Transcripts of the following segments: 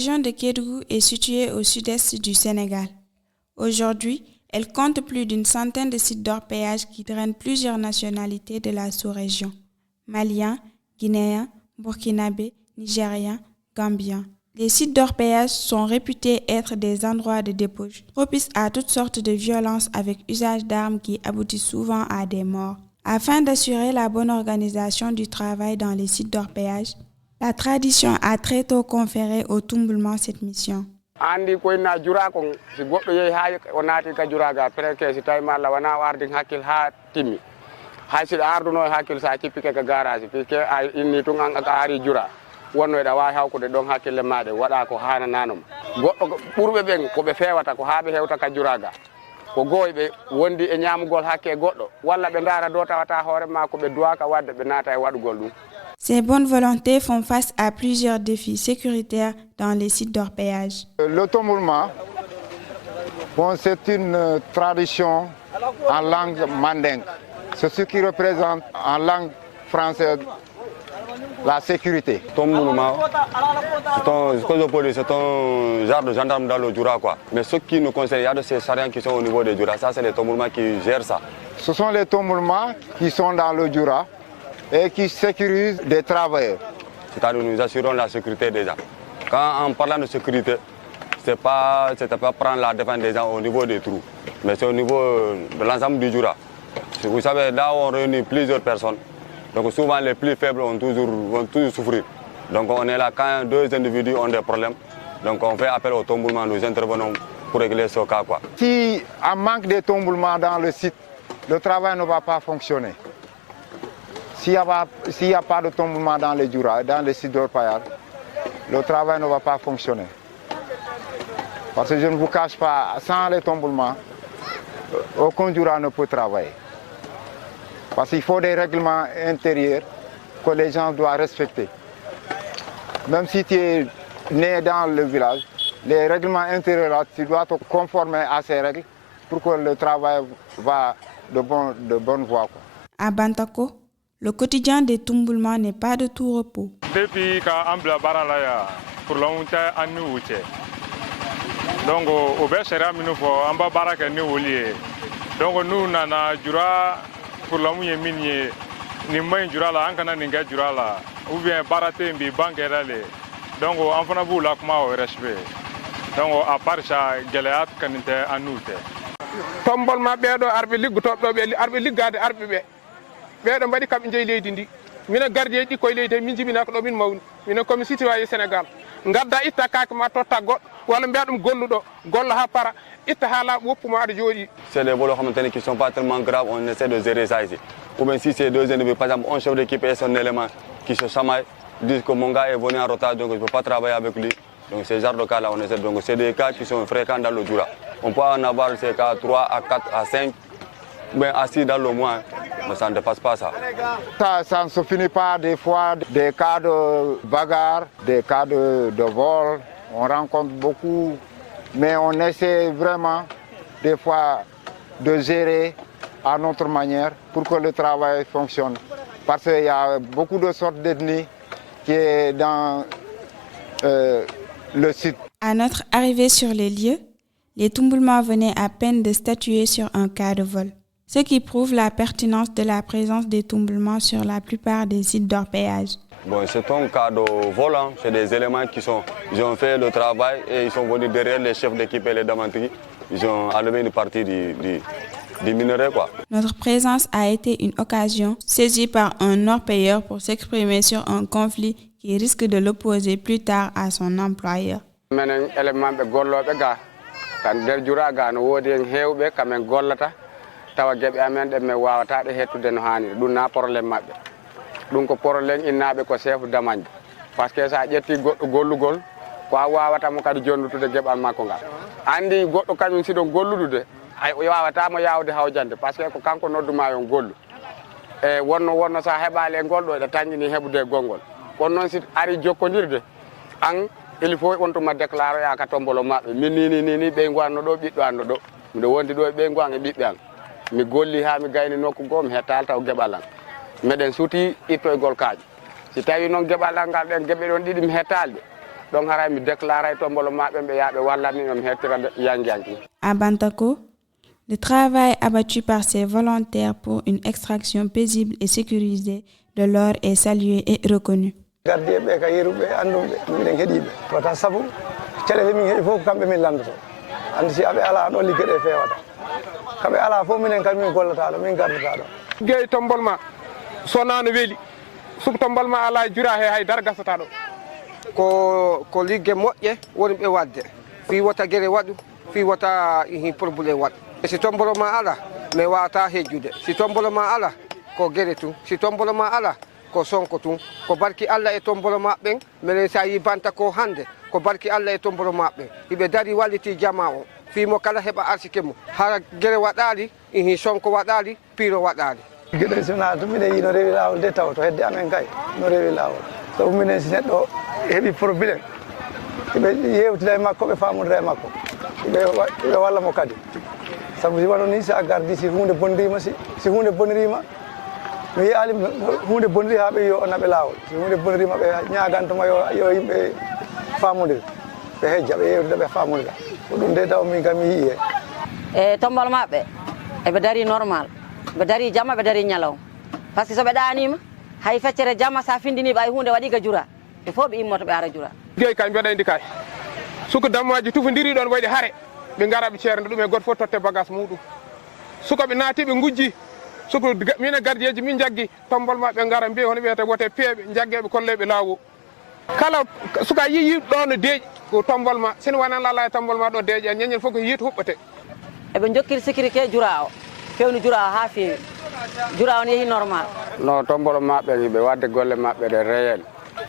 région de Kédougou est située au sud-est du Sénégal. Aujourd'hui, elle compte plus d'une centaine de sites d'orpaillage qui drainent plusieurs nationalités de la sous-région. Maliens, Guinéens, Burkinabés, Nigériens, Gambiens. Les sites d'orpaillage sont réputés être des endroits de débauche, propices à toutes sortes de violences avec usage d'armes qui aboutissent souvent à des morts. Afin d'assurer la bonne organisation du travail dans les sites d'orpaillage, la tradition a très tôt conféré au Tumbulman cette mission. Andi ko ina jura ko si goddo yehi ha o naati ka juraga preke si tay malla wana wardi hakkil ha timmi hay si arduno hakkil sa cippike ka garage pique ay inni tun an ka ari jura wonno da wa hawkude don hakkille maade wada ko hana nanom goddo burbe ben ko be fewata ko haabe hewta ka juraga ko goybe wondi e nyamugol hakke goddo walla be ndara do tawata hoore ma ko be duwaka wadde be naata e wadugol dum. Ces bonnes volontés font face à plusieurs défis sécuritaires dans les sites d'orpaillage. Le Tumbulman, bon, c'est une tradition en langue mandingue. C'est ce qui représente en langue française la sécurité. Tumbulman, c'est un genre de gendarme dans le Djoura, quoi. Mais ce qui nous concerne, il y a de ces sariens qui sont au niveau des Djoura. Ça, c'est les Tumbulman qui gèrent ça. Ce sont les Tumbulman qui sont dans le Djoura et qui sécurisent des travailleurs. C'est-à-dire nous assurons la sécurité des gens. Quand en parlant de sécurité, c'est pas prendre la défense des gens au niveau des trous, mais c'est au niveau de l'ensemble du Djoura. Vous savez, là on réunit plusieurs personnes, donc souvent les plus faibles vont toujours souffrir. Donc on est là quand deux individus ont des problèmes, donc on fait appel au Tumbulman, nous intervenons pour régler ce cas, quoi. Si en manque de Tumbulman dans le site, le travail ne va pas fonctionner. S'il n'y a pas de Tumbulman dans les Djoura, dans les sites d'orpaillage, le travail ne va pas fonctionner. Parce que je ne vous cache pas, sans les Tumbulman, aucun Djoura ne peut travailler. Parce qu'il faut des règlements intérieurs que les gens doivent respecter. Même si tu es né dans le village, les règlements intérieurs, tu dois te conformer à ces règles pour que le travail va de bonne voie, quoi. À Bantako, le quotidien des Tumbulman n'est pas de tout repos. Depuis qu'Ambla Baralaya, pour longtemps, à nous, donc au Béchera, nous faut Amba Baraka nous lier. Donc nous, nana Djoura, pour l'homme minier, ni moins Djoura la, ankana ninga Djoura la, ou bien Baraté mbi banquerale. Donc en fana vous la comment au respect. Donc à part ça, Galéat kanite à nous. Tombol ma beedo arbe liggu tobdo be arbe liggade arbe be beedo mbadi kam jeey leydi ndi mina gardie di koy leydi min jibina ko do min mawni mina comme citoyen Sénégal ngadda itta kake ma totta goddo wala beedum golludo gollo ha para itta hala woppuma ado jodi. C'est des vols qui sont pas tellement graves, on essaie de gérer ça ici. Ou bien si c'est deux individus, par exemple un chef d'équipe et son élément qui se chamaillent, disent que mon gars est venu en retard donc je ne peux pas travailler avec lui. Donc ces genres de cas là on essaie, donc c'est des cas qui sont fréquents dans le Djoura. On peut en avoir ces cas 3 à 4 à 5, bien assis dans le mois, mais ça ne dépasse pas ça. Ça ne se finit pas des fois, des cas de bagarre, des cas de vol, on rencontre beaucoup, mais on essaie vraiment des fois de gérer à notre manière pour que le travail fonctionne. Parce qu'il y a beaucoup de sortes d'ethnies qui est dans le site. À notre arrivée sur les lieux, les Tumbulman venaient à peine de statuer sur un cas de vol, ce qui prouve la pertinence de la présence des Tumbulman sur la plupart des sites d'orpaillage. Bon, c'est un cas de vol, hein. C'est des éléments ils ont fait le travail et ils sont venus derrière les chefs d'équipe et les damanteries. Ils ont enlevé une partie du minerai, quoi. Notre présence a été une occasion saisie par un orpailleur pour s'exprimer sur un conflit qui risque de l'opposer plus tard à son employeur. Kan der Djoura ga no wodi en hewbe kamen gollata tawa gebe amen de me wawata de hettude no hani dum na problème mabbe dum ko problème innabe ko chef damanji parce que sa jetti goddo gollugol ko wawata mo kadi jonnutude gebal makko ngal andi goddo kanyum sido golludude ay wawata mo yawde hawjande parce que ko kanko nodduma yon gollu e wonno sa hebale goldo de tanjini hebude gongol won non sit ari jokkondirde an il faut on to ma déclarer ya ka tombolo mabbe min ni be ngwanno do biddo ando do mi do wondi do be ngwan e bibbe an mi golli ha mi gayni nokku gom hetal taw gebalan meden suti itto e gol kaaji si tawi non gebalan gal den gebe don didi mi hetalde donc haray mi déclaray tombolo maɓɓe ɓe yaaɓe wallatni mi hettira yangiyanki. À Bantako, le travail abattu par ces volontaires pour une extraction paisible et sécurisée de l'or est salué et reconnu. Gardiɓe ka yeruɓe andumɓe minen heeɗiɓe wata saabu caɗele min heeɗi fof kamɓe min landoto andi si aɓe ala ɗo liggeɗe fewata kamɓe ala fof minen kadi min gollata ɗo min gardata ɗo gueyi tombol ma sonano weeli suko tombol ma ala jura he haydara gasata ɗo ko ligge moƴƴe woni ɓe wadde fi wota gueɗe waɗu fi wota hi probléme waɗu si tombolo ma ala mi wawata hejjude si tombolo ma ala ko gueɗe tun si tombolo ma ala ko sonko tun ko barki Allah e tombolo maɓɓen minen sa yi banta ko hande ko barki Allah e tombolo maɓɓen hiɓe dari walliti jama o fimo kala heɓa arsike mum hara gueɗe waɗali hi sonko waɗali piiro waɗali gueɗe sona to minen yi no rewi lawol de taw to hedde amen kay no rewi lawol sabu minen si neɗɗo heeɓi probléme ɓe yewtida e makko ɓe famodira e makko ɓe walla mo kadi sabu si waɗo ni sa gardi si hunde bondirima si hunde bonirima mi yiyali hunde boniri ha ɓe yo naɓe lawol si hunde bonirima ɓe ñagantoma yo yimɓe famodira ɓe hejja ɓe yewtida ɓe famodira ko ɗum de taw min kam mi yii e tombol maɓɓe eɓe dari normal ɓe dari jamma ɓe dari ñalaw par ce que soɓe ɗanima hay feccere jamma sa findiniɓe ay hunde waɗi ga jura il faut ɓe immoto ɓe ara jura gueyi kay mbeɗayndi kay suko dammaji tufodiri ɗon waɗi haare ɓe gara ɓe ceernde ɗum e goto fof totte bagage muɗum sukaɓe naati ɓe gujji suko mine gardieji min jaggi tombol maɓɓe gara mbiya hono wiyete wote peeɓe jaggeɓe kolleɓe laawo kala suka yi ɗo no deeƴi ko tombol ma sino wonani ala e tombol ma ɗo deeƴi a ñañen fof ko yiita huɓɓate eɓe jokkiri sécurité jura o fewni jura o ha feewi jura on yeehi normal no tombolo maɓɓe hiɓe wadde golle maɓɓe ɗe réel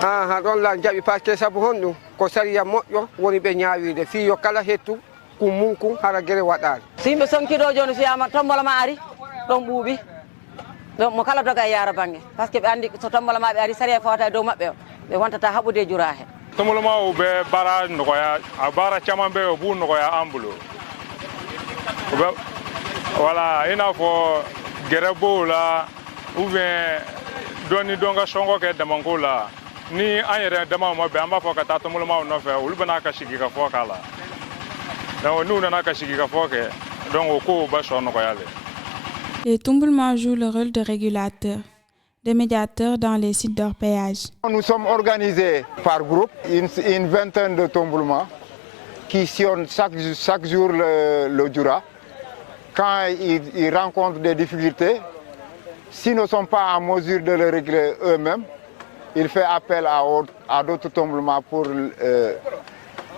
ha ɗon la jaɓi par ce que saabu honɗum ko sariya moƴƴo woni ɓe ñawide fi yo kala hettu kum munkum hara gueɗe waɗali so yimɓe sonkiɗo joni so wiyama tombolo ma ari ɗon ɓuuɓi ɗon mo kala doga e yaara banggue par ce que ɓe andi so tombolo maɓe ari sariya fawata e dow maɓɓe o ɓe wontata haɓude e jura he tombolo ma o ɓe bara nogoya a bara caman ɓe o ɓu nogoya ambulo ɓe voilà ina fo guere bow la ou bien doni donga songo ke damanko la ni an yɛrɛ dama ma bɛn an b'a fɔ ka taa tɔnbɔlɔmaw nɔfɛ olu bɛna ka sigi ka fɔ k'a la donc n'u nana ka sigi ka fɔ kɛ donc o kow bɛ sɔn nɔgɔya le. Les Tumbulma jouent le rôle de régulateur, de médiateur dans les sites d'orpaillage. Nous sommes organisés par groupe, une vingtaine de Tumbulma qui sillonnent chaque jour le Djoura. Quand ils rencontrent des difficultés, s'ils ne sont pas en mesure de le régler eux-mêmes, ils font appel à d'autres Tumbulma pour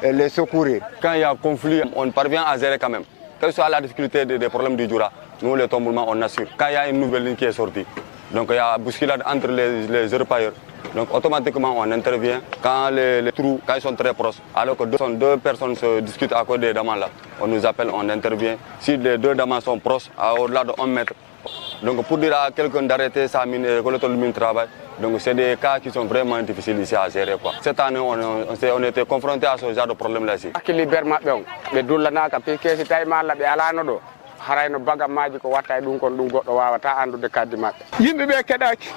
les secourir. Quand il y a un conflit, on parvient à gérer quand même. Quelle soit la difficulté des problèmes du Djoura, nous les Tumbulma on assure. Quand il y a une nouvelle ligne qui est sortie, donc il y a bousculade entre les orpailleurs. Donc automatiquement on intervient quand les trous quand ils sont très proches. Alors que deux personnes se discutent à cause des damans là, on nous appelle, on intervient. Si les deux damans sont proches, au-delà de 1 mètre, donc pour dire à quelqu'un d'arrêter sa mine, que le mine travaille, donc c'est des cas qui sont vraiment difficiles ici à gérer quoi. Cette année on était confronté à ce genre de problème là ici. harayno baga maji ko watta e ɗum kon ɗum goɗɗo wawata andude kaddi maɓɓe yimɓe ɓe keɗaki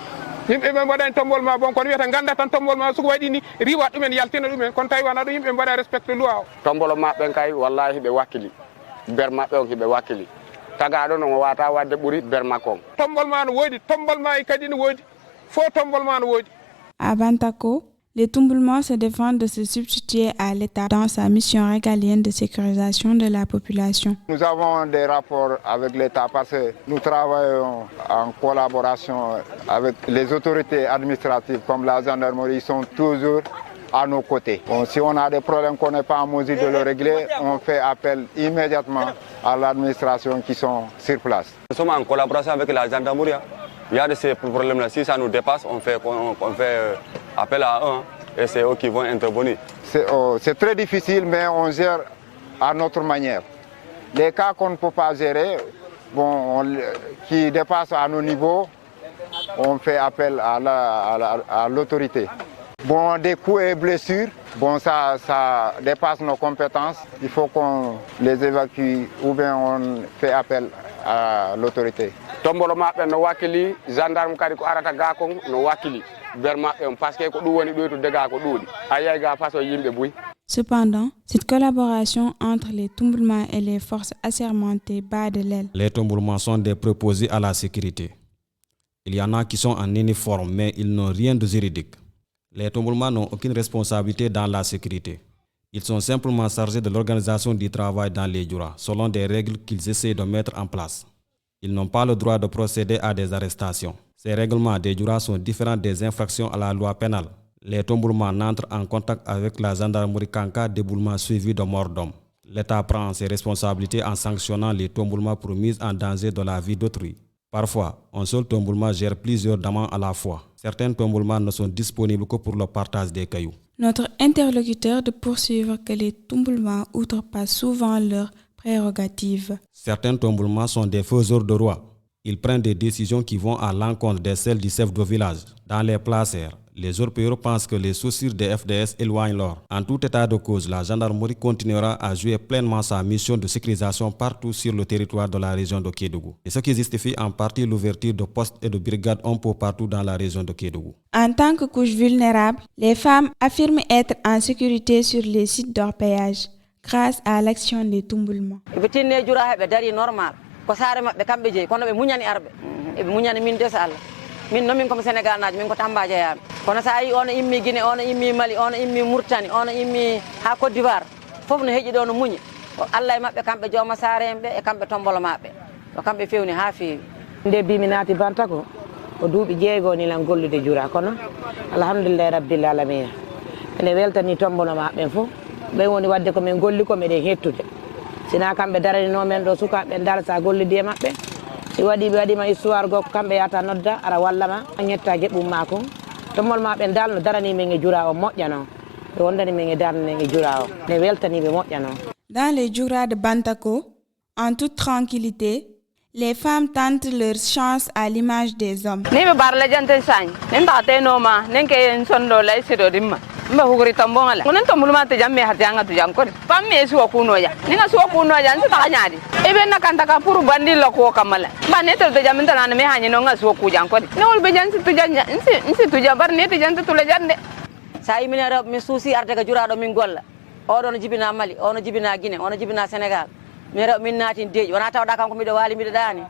yimɓe ɓe mbaɗani tombol ma bon kono wiyata ganda tan tombol ma soko waɗi ni riwat ɗumen yaltina ɗumen kono tawi wona ɗo yimɓe mbaɗa respecte loi o tombolo maɓɓen kay wallahi hiɓe wakkili ber maɓɓe on hiɓe wakkili tagaɗo no wawata wadde ɓuuri ber makko on tombol ma no woodi tombol ma e kadi no woodi fo tombol ma no woodi. À Bantako, les Tumbulma se défendent de se substituer à l'État dans sa mission régalienne de sécurisation de la population. Nous avons des rapports avec l'État parce que nous travaillons en collaboration avec les autorités administratives comme la gendarmerie, ils sont toujours à nos côtés. Bon, si on a des problèmes qu'on n'est pas en mesure de le régler, on fait appel immédiatement à l'administration qui sont sur place. Nous sommes en collaboration avec la gendarmerie. Il y a de ces problèmes-là, si ça nous dépasse, on fait appel à eux et c'est eux qui vont intervenir. C'est très difficile, mais on gère à notre manière. Les cas qu'on ne peut pas gérer, qui dépassent à nos niveaux, on fait appel à l'autorité. Bon, des coups et blessures, ça dépasse nos compétences. Il faut qu'on les évacue ou bien on fait appel à l'autorité. tombolo maɓɓe no wakkili gendarme kadi ko arata ga kon no wakkili ber maɓɓe on par ce que ko ɗum woni ɗoytu dega ko ɗuuɗi a yiyay ga façon yimɓe buy. Cependant, cette collaboration entre les Tumbulma et les forces assermentées bat de l'aile. Les Tumbulma sont des préposés à la sécurité. Il y en a qui sont en uniforme, mais ils n'ont rien de juridique. Les Tumbulma n'ont aucune responsabilité dans la sécurité. Ils sont simplement chargés de l'organisation du travail dans les Djoura, selon des règles qu'ils essaient de mettre en place. Ils n'ont pas le droit de procéder à des arrestations. Ces règlements des Djoura sont différents des infractions à la loi pénale. Les Tumbulma n'entrent en contact avec la gendarmerie qu'en cas d'éboulement suivi de mort d'homme. L'État prend ses responsabilités en sanctionnant les Tumbulma pour mise en danger de la vie d'autrui. Parfois, un seul Tumbulma gère plusieurs damans à la fois. Certains Tumbulma ne sont disponibles que pour le partage des cailloux. Notre interlocuteur de poursuivre que les Tumbulma outrepassent souvent leurs prérogatives. Certains Tumbulma sont des faiseurs de roi. Ils prennent des décisions qui vont à l'encontre des celles du chef de village. Dans les placers, les orpailleurs pensent que les chaussures des FDS éloignent l'or. En tout état de cause, la gendarmerie continuera à jouer pleinement sa mission de sécurisation partout sur le territoire de la région de Kédougou. Et ce qui justifie en partie l'ouverture de postes et de brigades un peu partout dans la région de Kédougou. En tant que couche vulnérable, les femmes affirment être en sécurité sur les sites d'orpaillage grâce à l'action des Tumbulma. Min nomin comme Sénégal naji min ko Tamba jeyami kono sa yi on immi Guinée on immi Mali on immi Mauritanie on immi ha Côte d'Ivoire fof no heji do no muñi Allah e mabbe kambe joma sarembe e kambe tombolo mabbe to kambe fewni ha fewi nde bimi naati banta ko duubi jeego ni lan gollude Djoura kono alhamdulillah rabbil alamin ene weltani tombolo mabbe fof be woni wadde ko men golli ko meden hettude sina kambe darani no men do sukabe dal sa gollidi e mabbe si wadi be wadi ma histoire go kambe yata nodda ara wallama ñetta gebum mako to mol ma be dal no darani men e Djoura o mojjano be wondani men e darne e Djoura o ne weltani be mojjano. Dans les Djoura de Bantako, en toute tranquillité, les femmes tentent leur chance à l'image des hommes. Ni be bar la jante sañ nen taate no ma nen ke en sondo lay sido dimma mba huguri tambonga kunen to muluma te jamme har janga tu jang ko pam me suwa kuno ya ni nga suwa kuno ya nsi ta nyaadi e be na kanta ka puru bandi la ko kamala ba ne to jamme tan me hanyi no nga suwa ku jang ko ne wol be jansi tu janya nsi tu jabar ne te jante tu la jande sa imine rab mi suusi arte ka Djoura do min golla o do no jibina Mali o no jibina Guinée o no jibina Sénégal mi rab min naati deej wana tawda kanko mi do wali mi do dani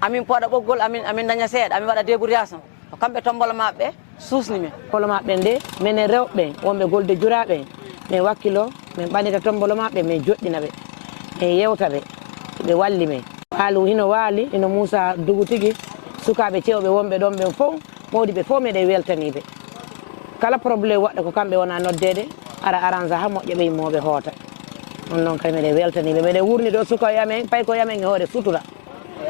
amin poda boggol amin daña seed amin wada débrouillation ko kambe tombolo mabbe susni men tombolo mabbe nde men rewbe wonbe golde Djoura be men wakkilo men banita tombolo mabbe men joddina be e yewtabe be walli men halu hino wali ino Moussa dugu tigi sukabe cewbe wonbe don be fof modi be fof me de weltanibe kala problème wadde ko kambe wona noddede ara arrange ha mojje be mobe hota non kay me de weltanibe me de wurni do suka yamen pay ko yamen hoore sutura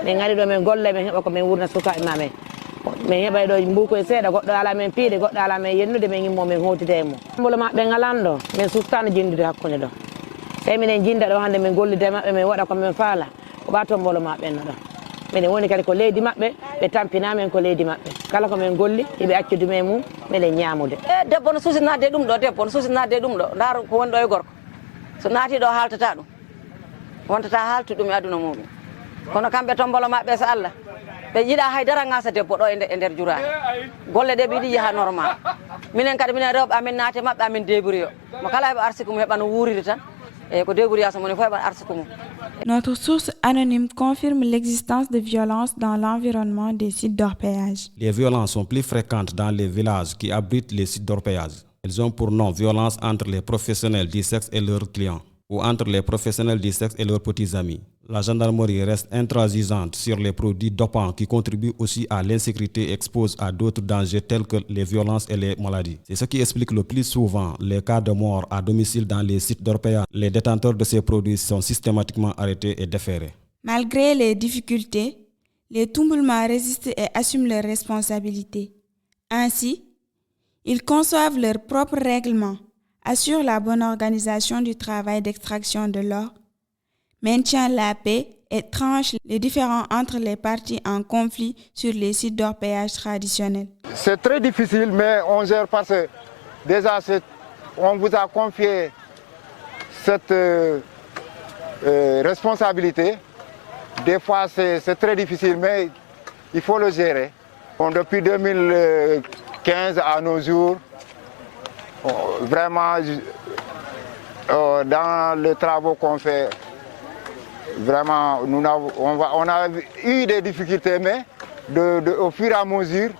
men ngari do men golle men heba ko men wurna suka mamen men heba do mbuko e seeda goddo ala men piide goddo ala men yennude men immo men hotide mo mbolo mabbe ngalando men sustana jindude hakkunde do tay minen jinda do hande men gollide mabbe men wada ko men faala ko bato mbolo mabbe no do men woni kadi ko leydi mabbe be tampina men ko leydi mabbe kala ko men golli ibe accude men mum men nyaamude e debbo no susinade dum do debbo no susinade dum do ndar ko wondo e gorko so naati do haltata dum wontata haltu dum e aduna mum kono kambe tombolo mabbe sa Allah be yida haydara ngasa debbo do e der Djoura golle de bidi yaha normal minen kadi minen rewbe amin naati mabbe amin débrouiller mo kala be arsikum heba no wuride tan e ko débrouillation mo ne fo heba arsikum. Notre source anonyme confirme l'existence de violences dans l'environnement des sites d'orpaillage. Les violences sont plus fréquentes dans les villages qui abritent les sites d'orpaillage. Elles ont pour nom violence entre les professionnels du sexe et leurs clients, ou entre les professionnels du sexe et leurs petits amis. La gendarmerie reste intransigeante sur les produits dopants qui contribuent aussi à l'insécurité et exposent à d'autres dangers tels que les violences et les maladies. C'est ce qui explique le plus souvent les cas de mort à domicile dans les sites d'orpaillage. Les détenteurs de ces produits sont systématiquement arrêtés et déférés. Malgré les difficultés, les Tumbulma résistent et assument leurs responsabilités. Ainsi, ils conçoivent leurs propres règlements, assurent la bonne organisation du travail d'extraction de l'or, maintiennent la paix et tranchent les différends entre les parties en conflit sur les sites d'orpaillage traditionnels. C'est très difficile, mais on gère parce que déjà on vous a confié cette responsabilité. Des fois c'est très difficile, mais il faut le gérer. Bon, depuis 2015, 15 à nos jours. Vraiment, dans les travaux qu'on fait, vraiment, on a eu des difficultés, mais au fur et à mesure,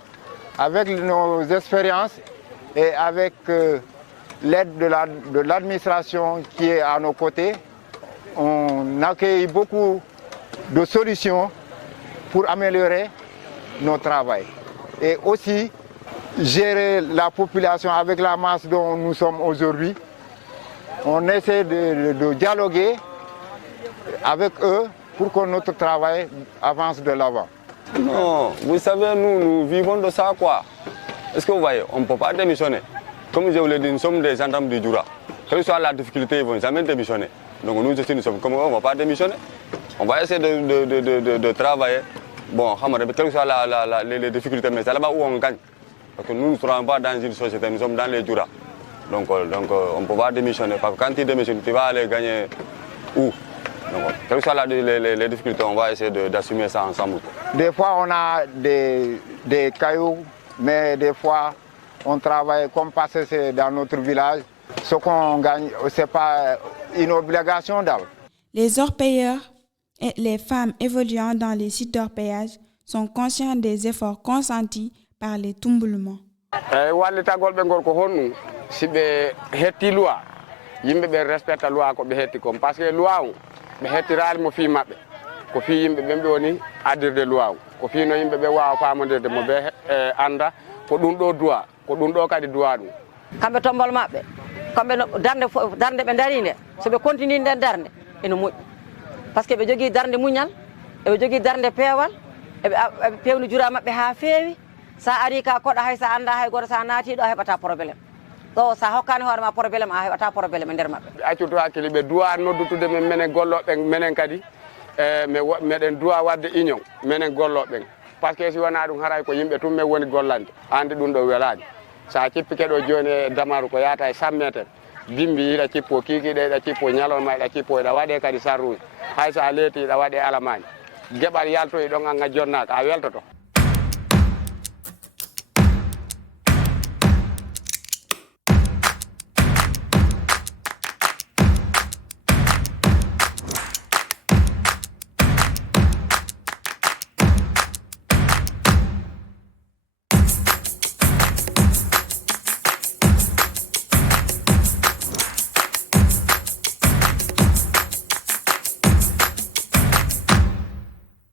avec nos expériences et avec l'aide de l'administration qui est à nos côtés, on accueille beaucoup de solutions pour améliorer notre travail. Et aussi, gérer la population avec la masse dont nous sommes aujourd'hui. On essaie de dialoguer avec eux pour que notre travail avance de l'avant. Non, vous savez, nous vivons de ça, quoi. Est-ce que vous voyez, on ne peut pas démissionner. Comme je vous l'ai dit, nous sommes des gendarmes du Djoura. Quelle que soit la difficulté, ils ne vont jamais démissionner. Donc nous aussi, nous sommes comme eux, on ne va pas démissionner. On va essayer de travailler. Bon, quelles que soient les difficultés, mais c'est là-bas où on gagne. Parce que nous ne sommes pas dans une société, nous sommes dans les Djoura. Donc on ne peut pas démissionner. Parce que quand tu démissionnes, tu vas aller gagner où? Donc, quelles que soient les difficultés, on va essayer d'assumer ça ensemble. Des fois, on a des cailloux, mais des fois, on travaille comme parce que c'est dans notre village. Ce qu'on gagne, ce n'est pas une obligation d'elle. Les orpailleurs et les femmes évoluant dans les sites d'orpaillage sont conscients des efforts consentis par les Tumbulumans. Wallitagol ɓe ngol ko honnu si ɓe hetti loi yimɓe ɓe respecta loi ko ɓe hetti kom par ce que loi o ɓe hettirali mo fi maɓɓe ko fi yimɓe ɓen ɓe woni addirde loi o ko fi no yimɓe ɓe wawa famodirde mo ɓe anda ko ɗum ɗo duwa ko ɗum ɗo kadi duwa ɗum kamɓe tombol maɓɓe kamɓe darde ɓe dari nde so ɓe continue nden darde ene moƴƴi par ce que ɓe jogui darde muñal eɓe jogui darde peewal eɓe pewni jura maɓɓe ha feewi sa ari ka koɗa hay sa anda hay goto sa naatiɗo a heɓata probléme ɗo sa hokkani hoorema probléme a heɓata probléme e nder maɓɓe ɓe accuto hakkille ɓe duwa noddutude men minen golloɓe minen kadi meɗen duwa wadde union minen golloɓe par ce que si wona ɗum haray ko yimɓe tummen woni gollande andi ɗum ɗo welani sa cippike ɗo joni e damaru ko yata e 100 métres bimbi iɗa cippo kikiɗe iɗa cippo ñalonma iɗa cippo iɗa waɗe kadi sarruji hay sa leeti iɗa waɗe alamani gueɓal yaltoyi ɗon anga jonnaka a weltoto